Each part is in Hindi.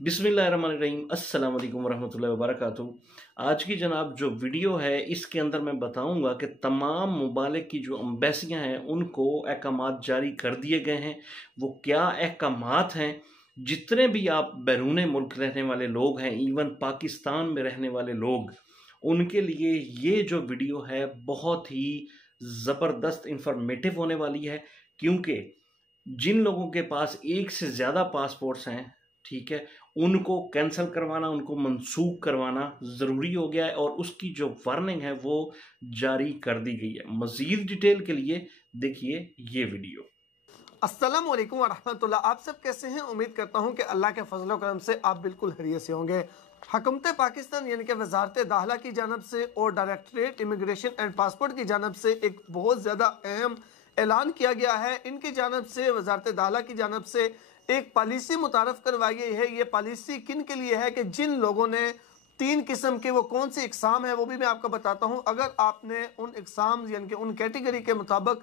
बिस्मिल्लाहिर्रहमानिर्रहीम अस्सलाम वालेकुम वरहमतुल्लाहि वबरकातुहू। आज की जनाब जो वीडियो है इसके अंदर मैं बताऊंगा कि तमाम मुमालिक की जो एम्बेसियां हैं उनको अहकामात जारी कर दिए गए हैं। वो क्या अहकामात हैं? जितने भी आप बैरून मुल्क रहने वाले लोग हैं, इवन पाकिस्तान में रहने वाले लोग, उनके लिए ये जो वीडियो है बहुत ही ज़बरदस्त इंफॉर्मेटिव होने वाली है। क्योंकि जिन लोगों के पास एक से ज़्यादा पासपोर्ट्स हैं, ठीक है, उनको कैंसिल करवाना, उनको मंसूख करवाना ज़रूरी हो गया है और उसकी जो वार्निंग है वो जारी कर दी गई है। मज़ीद डिटेल के लिए देखिए ये वीडियो। अस्सलाम वालेकुम वरहमतुल्लाह। आप सब कैसे हैं? उम्मीद करता हूं कि अल्लाह के फजल व करम से आप बिल्कुल खैरियत से होंगे। हुकूमत पाकिस्तान यानी कि वजारत दाखिला की जानब से और डायरेक्टरेट इमिग्रेशन एंड पासपोर्ट की जानब से एक बहुत ज़्यादा अहम ऐलान किया गया है। इनकी जानब से वजारत दाखिला की जानब से एक पॉलिसी मुतारफ़ करवाई गई है। ये पॉलिसी किन के लिए है कि जिन लोगों ने तीन किस्म के, वो कौन सी एग्ज़ाम है वो भी मैं आपको बताता हूँ। अगर आपने उन एग्ज़ाम यानी कि उन कैटेगरी के मुताबिक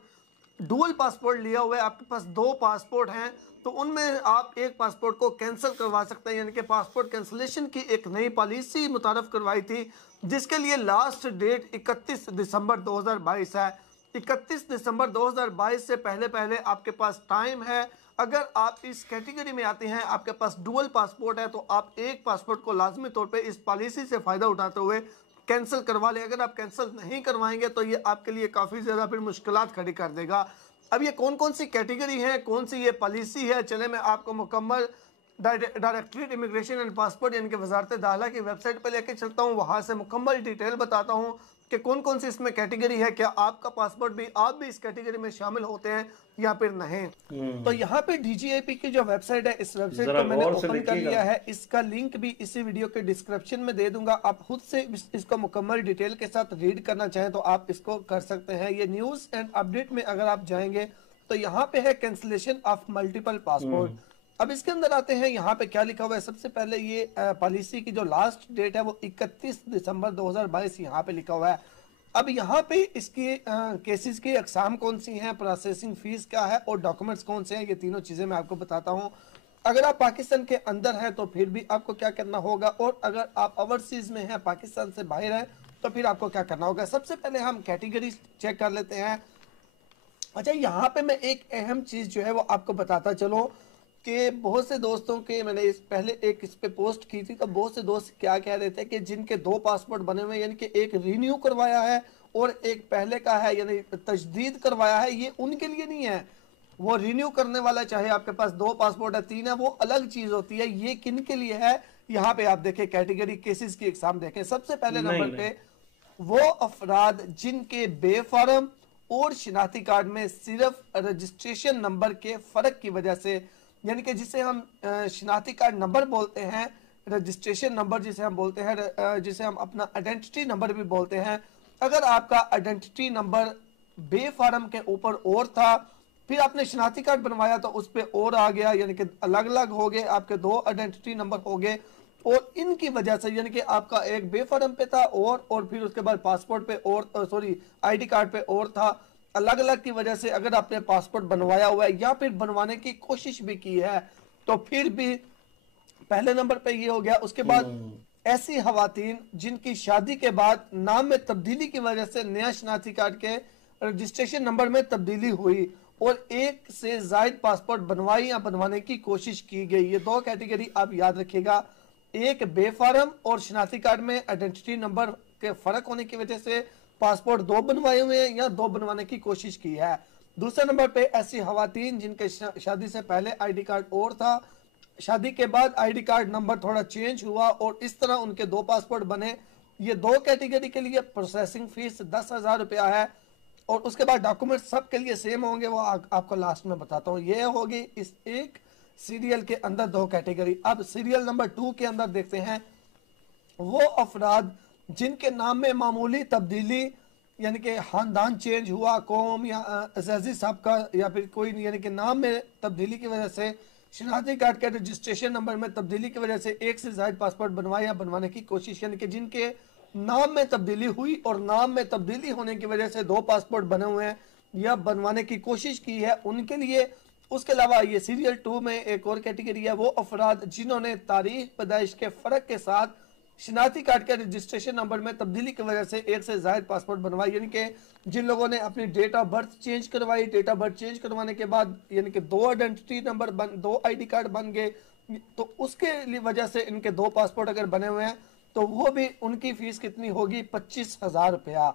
डुअल पासपोर्ट लिया हुआ है, आपके पास दो पासपोर्ट हैं, तो उनमें आप एक पासपोर्ट को कैंसिल करवा सकते हैं। यानी कि पासपोर्ट कैंसिलेशन की एक नई पॉलिसी मुतारफ़ करवाई थी, जिसके लिए लास्ट डेट 31 दिसंबर 2022 है। 31 दिसंबर 2022 से पहले पहले आपके पास टाइम है। अगर आप इस कैटेगरी में आते हैं, आपके पास डुअल पासपोर्ट है, तो आप एक पासपोर्ट को लाजमी तौर पे इस पॉलिसी से फ़ायदा उठाते हुए कैंसिल करवा लें। अगर आप कैंसिल नहीं करवाएंगे तो ये आपके लिए काफ़ी ज़्यादा फिर मुश्किलात खड़ी कर देगा। अब ये कौन कौन सी कैटेगरी है, कौन सी ये पॉलिसी है, चले मैं आपको मुकम्मल डायरेक्टरेट इमिग्रेशन एंड पासपोर्ट यानी कि वजारत दाखिला की वेबसाइट पर लेके चलता हूँ। वहाँ से मुकम्मल डिटेल बताता हूँ कि कौन कौन सी इसमें कैटेगरी है, क्या आपका पासपोर्ट भी, आप भी इस कैटेगरी में शामिल होते हैं या फिर नहीं। तो यहाँ पे DGIP की जो वेबसाइट है, इस वेबसाइट को मैंने ओपन कर लिया है। इसका लिंक भी इसी वीडियो के डिस्क्रिप्शन में दे दूंगा। आप खुद से इसको मुकम्मल डिटेल के साथ रीड करना चाहें तो आप इसको कर सकते हैं। ये न्यूज़ एंड अपडेट में अगर आप जाएंगे तो यहाँ पे है कैंसिलेशन ऑफ मल्टीपल पासपोर्ट। अब इसके अंदर आते हैं, यहाँ पे क्या लिखा हुआ है। सबसे पहले ये पॉलिसी की जो लास्ट डेट है वो 31 दिसंबर 2022 यहाँ पे लिखा हुआ है। अब यहाँ पे इसकी केसेस की अकसाम कौन सी हैं, प्रोसेसिंग फीस क्या है और डॉक्यूमेंट्स कौन से हैं, ये तीनों चीज़ें मैं आपको बताता हूँ। अगर आप पाकिस्तान के अंदर हैं तो फिर भी आपको क्या करना होगा, और अगर आप ओवरसीज में हैं, पाकिस्तान से बाहर हैं, तो फिर आपको क्या करना होगा। सबसे पहले हम कैटेगरी चेक कर लेते हैं। अच्छा, यहाँ पे मैं एक अहम चीज़ जो है वो आपको बताता चलो कि बहुत से दोस्तों के, मैंने इस पहले एक इस पे पोस्ट की थी, तो बहुत से दोस्त क्या कह रहे थे कि जिनके दो पासपोर्ट बने हुए हैं, यानी कि एक रिन्यू करवाया है और एक पहले का है, यानी तजदीद करवाया है, ये उनके लिए नहीं है। वो रिन्यू करने वाला, चाहे आपके पास दो पासपोर्ट है, तीन है, वो अलग चीज़ होती है। ये किन के लिए है, यहाँ पे आप देखें कैटेगरी केसेस की एग्जाम देखें। सबसे पहले नंबर पे वो अफराद जिनके बेफारम और शिनाख्ती कार्ड में सिर्फ रजिस्ट्रेशन नंबर के फ़र्क की वजह से, यानी कि जिसे हम शिनाख्ती कार्ड नंबर बोलते हैं, रजिस्ट्रेशन नंबर जिसे हम बोलते हैं, जिसे हम अपना आइडेंटिटी नंबर भी बोलते हैं। अगर आपका आइडेंटिटी नंबर बेफारम के ऊपर और था, फिर आपने शिनाख्ती कार्ड बनवाया तो उस पर और आ गया, यानी कि अलग अलग हो गए, आपके दो आइडेंटिटी नंबर हो गए, और इनकी वजह से, यानी कि आपका एक बेफारम पे था और फिर उसके बाद पासपोर्ट पे और, सॉरी, आईडी कार्ड पे और था, अलग अलग की वजह से अगर आपने पासपोर्ट बनवाया हुआ है या फिर बनवाने की कोशिश भी की है तो फिर भी पहले नंबर पे ये हो गया। उसके बाद ऐसी खवातीन जिनकी शादी के बाद नाम में तब्दीली की वजह से नया शनाख्ती कार्ड के रजिस्ट्रेशन नंबर में तब्दीली हुई और एक से जायद पासपोर्ट बनवाई या बनवाने की कोशिश की गई, ये दो कैटेगरी आप याद रखिएगा। एक बेफारम और शनाख्ती कार्ड में आइडेंटिटी नंबर के फर्क होने की वजह से पासपोर्ट दो बनवाए हुए हैं या दो बनवाने की कोशिश की है। दूसरे नंबर पे ऐसी खवातीन जिनके शादी से पहले आईडी कार्ड और था, शादी के बाद आईडी कार्ड नंबर थोड़ा चेंज हुआ और इस तरह उनके दो पासपोर्ट बने। ये दो कैटेगरी के लिए प्रोसेसिंग फीस 10,000 रुपया है और उसके बाद डॉक्यूमेंट सब के लिए सेम होंगे, वो आपको लास्ट में बताता हूँ। ये होगी इस एक सीरियल के अंदर दो कैटेगरी। अब सीरियल नंबर 2 के अंदर देखते हैं, वो अफराद जिनके नाम में मामूली तब्दीली, यानी कि ख़ानदान चेंज हुआ, कौम या अज़ाज़ी साहब का, या फिर कोई, यानी कि नाम में तब्दीली की वजह से, शनाख्ती कार्ड के रजिस्ट्रेशन नंबर में तब्दीली की वजह से एक से ज़ायद पासपोर्ट बनवाए या बनवाने की कोशिश, यानी कि जिनके नाम में तब्दीली हुई और नाम में तब्दीली होने की वजह से दो पासपोर्ट बने हुए हैं या बनवाने की कोशिश की है, उनके लिए उसके अलावा ये सीरियल 2 में एक और कैटेगरी है, वो अफराद जिन्होंने तारीख पैदाइश के फर्क के साथ शनाख्ती कार्ड के रजिस्ट्रेशन नंबर में तब्दीली की वजह से एक से ज्यादा पासपोर्ट बनवाई, यानी कि जिन लोगों ने अपनी डेट ऑफ बर्थ चेंज करवाई, डेट ऑफ बर्थ चेंज करवाने के बाद यानी कि 2 आइडेंटिटी नंबर दो आईडी कार्ड बन गए, तो उसके वजह से इनके 2 पासपोर्ट अगर बने हुए हैं तो वो भी उनकी फीस कितनी होगी, 25,000 रुपया।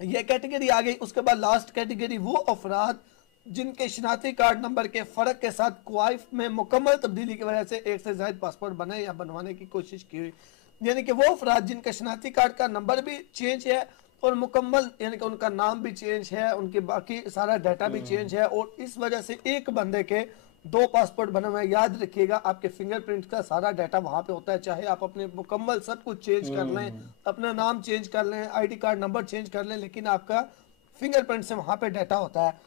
ये कैटेगरी आ गई। उसके बाद लास्ट कैटेगरी वो अफराद जिनके शनाख्ती कार्ड नंबर के फर्क के साथ क्वाइफ में मुकम्मल तब्दीली की वजह से एक से ज्यादा पासपोर्ट बने या बनवाने की कोशिश की हुई, यानी कि वो अफराद जिनके शनाख्ती कार्ड का नंबर भी चेंज है और मुकम्मल यानी कि उनका नाम भी चेंज है, उनके बाकी सारा डाटा भी चेंज है, और इस वजह से एक बंदे के 2 पासपोर्ट बने हुए हैं। याद रखिएगा, आपके फिंगरप्रिंट का सारा डाटा वहां पे होता है, चाहे आप अपने मुकम्मल सब कुछ चेंज कर लें, अपना नाम चेंज कर लें, आईडी कार्ड नंबर चेंज कर लें, लेकिन आपका फिंगरप्रिंट से वहां पे डाटा होता है।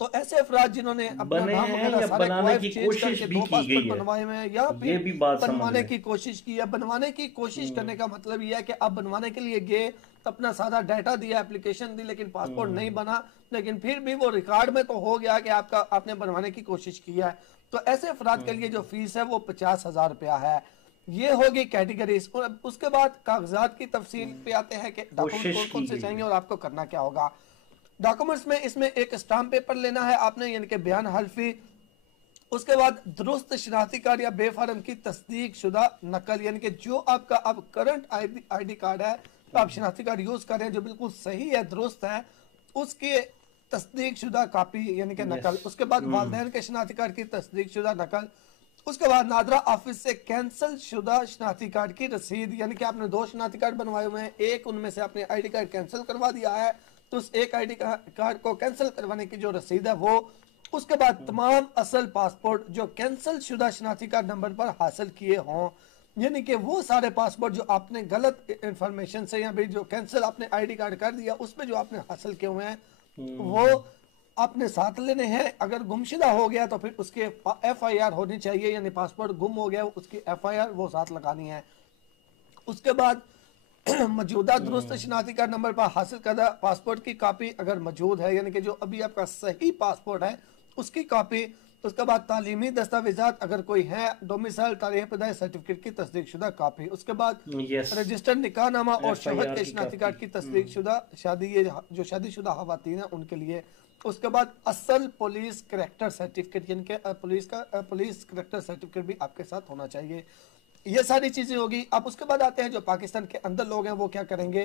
तो ऐसे अफराद जिन्होंने अपना नाम वगैरह सारे बनाने की कोशिश भी की गई है, बनवाए हुए हैं या ये भी बात बनवाने की कोशिश की है। बनवाने की कोशिश करने का मतलब यह है कि आप बनवाने के लिए गए, अपना सारा डाटा दिया, एप्लीकेशन दी, लेकिन पासपोर्ट नहीं बना, लेकिन फिर भी वो रिकॉर्ड में तो हो गया कि आपने बनवाने की कोशिश की है। तो ऐसे अफराद के लिए जो फीस है वो 50,000 रुपया है। ये होगी कैटेगरीज। उसके बाद कागजात की तफसील पे आते हैं कि डॉक्यूमेंट कौन कौन से चाहिए और आपको करना क्या होगा। डॉक्यूमेंट्स में इसमें एक स्टाम्प पेपर लेना है आपने, यानी कि बयान हल्फी। उसके बाद दुरुस्त शनाख्ती कार्ड या बेफारम की तस्दीक शुदा नकल, यानी कि जो आपका अब करंट आईडी कार्ड है, तो आप शनाख्ती कार्ड यूज कर रहे हैं जो बिल्कुल सही है, दुरुस्त है, उसके तस्दीक शुदा कापी यानी कि नकल। उसके बाद वालिदैन के शनाख्ती कार्ड की तस्दीक शुदा नकल। उसके बाद नादरा ऑफिस से कैंसिल शुदा शनाख्ती कार्ड की रसीद, यानी कि आपने 2 शनाख्ती कार्ड बनवाए हुए हैं, एक उनमें से आपने आईडी कार्ड कैंसिल करवा दिया है, तो उस एक आईडी कार्ड को कैंसिल करवाने की जो रसीद है वो। उसके बाद तमाम असल पासपोर्ट जो कैंसिल शुदा शनाख्ती कार्ड नंबर पर हासिल किए हों, यानी कि वो सारे पासपोर्ट जो आपने गलत इंफॉर्मेशन से या भी जो कैंसिल आपने आईडी कार्ड कर दिया उसमें जो आपने हासिल किए हुए हैं वो आपने साथ लेने हैं। अगर गुमशुदा हो गया तो फिर उसके FIR होनी चाहिए, यानी पासपोर्ट गुम हो गया उसकी FIR वो साथ लगानी है। उसके बाद मौजूदा दुरुस्त शनाख्ती कार्ड नंबर पर हासिल करदा पासपोर्ट की कॉपी अगर मौजूद है, यानी कि जो अभी आपका सही पासपोर्ट है उसकी कॉपी। उसके बाद तालीमी दस्तावेजात अगर कोई है, डोमिसाइल, तारीख पैदाइश सर्टिफिकेट की तस्दीक शुदा कॉपी। उसके बाद रजिस्टर्ड निकाहनामा और शोहरत के शनाख्ती कार्ड की तस्दीक शुदा शादी, ये जो शादीशुदा खवातीन है उनके लिए। उसके बाद असल पुलिस करैक्टर सर्टिफिकेट, यानी कि पुलिस करैक्टर सर्टिफिकेट भी आपके साथ होना चाहिए। ये सारी चीजें होगी। अब उसके बाद आते हैं जो पाकिस्तान के अंदर लोग हैं वो क्या करेंगे।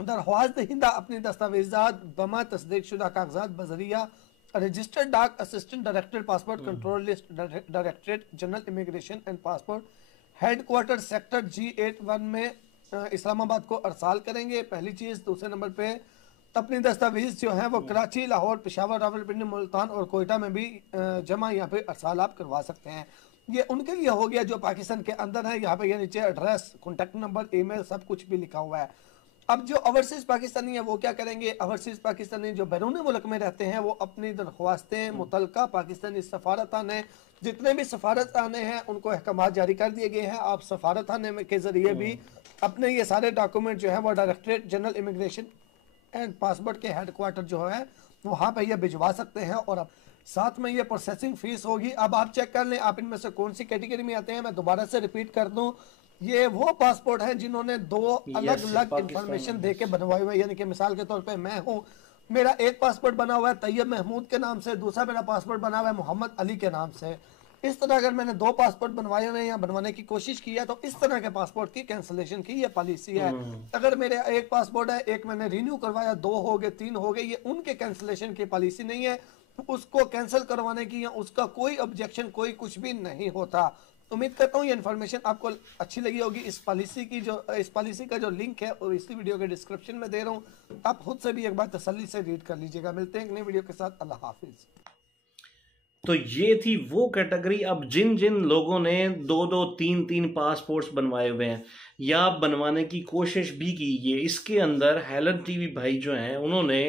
दरख्वास्त दहिंदा अपनी दस्तावेजात बमा तस्दीक शुदा कागजात बजरिया रजिस्टर्ड डाक assistant director passport control list directorate general immigration and passport headquarter sector G81 में इस्लामाबाद को अरसाल करेंगे, पहली चीज। दूसरे नंबर पे अपनी दस्तावेज जो है वो कराची, लाहौर, पेशावर, रावलपिंडी, मुल्तान और कोयटा में भी जमा यहाँ पे अरसाल आप करवा सकते हैं। ये उनके लिए हो गया जो पाकिस्तान के अंदर है। यहाँ पे ये नीचे एड्रेस, कॉन्टैक्ट नंबर, ईमेल सब कुछ भी लिखा हुआ है। अब जो ओवरसीज पाकिस्तानी है वो क्या करेंगे। ओवरसीज पाकिस्तानी जो बैरून मुल्क में रहते हैं वो अपनी दरख्वास्तें मुतलका पाकिस्तानी सफारताने, जितने भी सफारताने हैं उनको अहकामात जारी कर दिए गए हैं। आप सफारताने के जरिए भी अपने ये सारे डॉक्यूमेंट जो है वो directorate general immigration and passport के हेडक्वार्टर जो है वहाँ पे ये भिजवा सकते हैं, और अब साथ में ये प्रोसेसिंग फीस होगी। अब आप चेक कर लें आप इनमें से कौन सी कैटेगरी में आते हैं। मैं दोबारा से रिपीट कर दूं, ये वो पासपोर्ट हैं जिन्होंने 2 अलग अलग इंफॉर्मेशन दे के बनवाए हुए, यानी कि मिसाल के तौर पे मैं हूँ, मेरा एक पासपोर्ट बना हुआ है तैयब महमूद के नाम से, दूसरा मेरा पासपोर्ट बना हुआ है मोहम्मद अली के नाम से। इस तरह अगर मैंने 2 पासपोर्ट बनवाए हुए या बनवाने की कोशिश की है तो इस तरह के पासपोर्ट की कैंसिलेशन की ये पॉलिसी है। अगर मेरे एक पासपोर्ट है, एक मैंने रिन्यू करवाया, 2 हो गए, 3 हो गए, ये उनके कैंसिलेशन की पॉलिसी नहीं है। उसको कैंसिल करवाने की या उसका कोई ऑब्जेक्शन कोई कुछ भी नहीं होता। उम्मीद करता हूँ ये इन्फॉर्मेशन आपको अच्छी लगी होगी। इस पॉलिसी का जो लिंक है और इसी वीडियो के डिस्क्रिप्शन में दे रहा हूँ, आप खुद से भी एक बार तसल्ली से रीड कर लीजिएगा। मिलते हैं एक नई वीडियो के साथ, अल्लाह हाफिज। तो ये थी वो कैटेगरी। अब जिन जिन लोगों ने 2-2, 3-3 पासपोर्ट्स बनवाए हुए हैं या बनवाने की कोशिश भी की है, इसके अंदर हेलन टीवी भाई जो हैं उन्होंने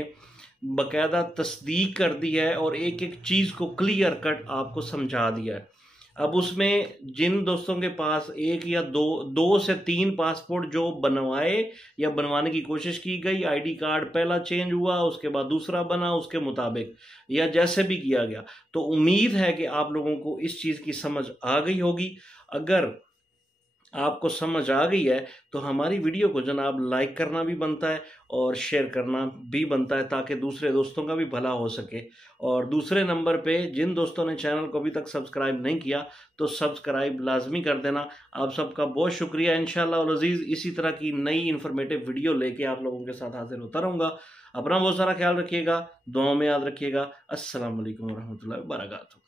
बाकायदा तस्दीक कर दी है और एक एक चीज़ को क्लियर कट आपको समझा दिया है। अब उसमें जिन दोस्तों के पास एक या दो से तीन पासपोर्ट जो बनवाए या बनवाने की कोशिश की गई, आईडी कार्ड पहला चेंज हुआ, उसके बाद दूसरा बना उसके मुताबिक, या जैसे भी किया गया, तो उम्मीद है कि आप लोगों को इस चीज़ की समझ आ गई होगी। अगर आपको समझ आ गई है तो हमारी वीडियो को जनाब लाइक करना भी बनता है और शेयर करना भी बनता है, ताकि दूसरे दोस्तों का भी भला हो सके। और दूसरे नंबर पे जिन दोस्तों ने चैनल को अभी तक सब्सक्राइब नहीं किया तो सब्सक्राइब लाजमी कर देना। आप सबका बहुत शुक्रिया। इंशाअल्लाह अज़ीज़ इसी तरह की नई इन्फॉर्मेटिव वीडियो लेके आप लोगों के साथ हाजिर होता रहूँगा। अपना बहुत सारा ख्याल रखिएगा, दुआओं में याद रखिएगा। अस्सलाम वालेकुम रहमतुल्लाहि व बरकातहू।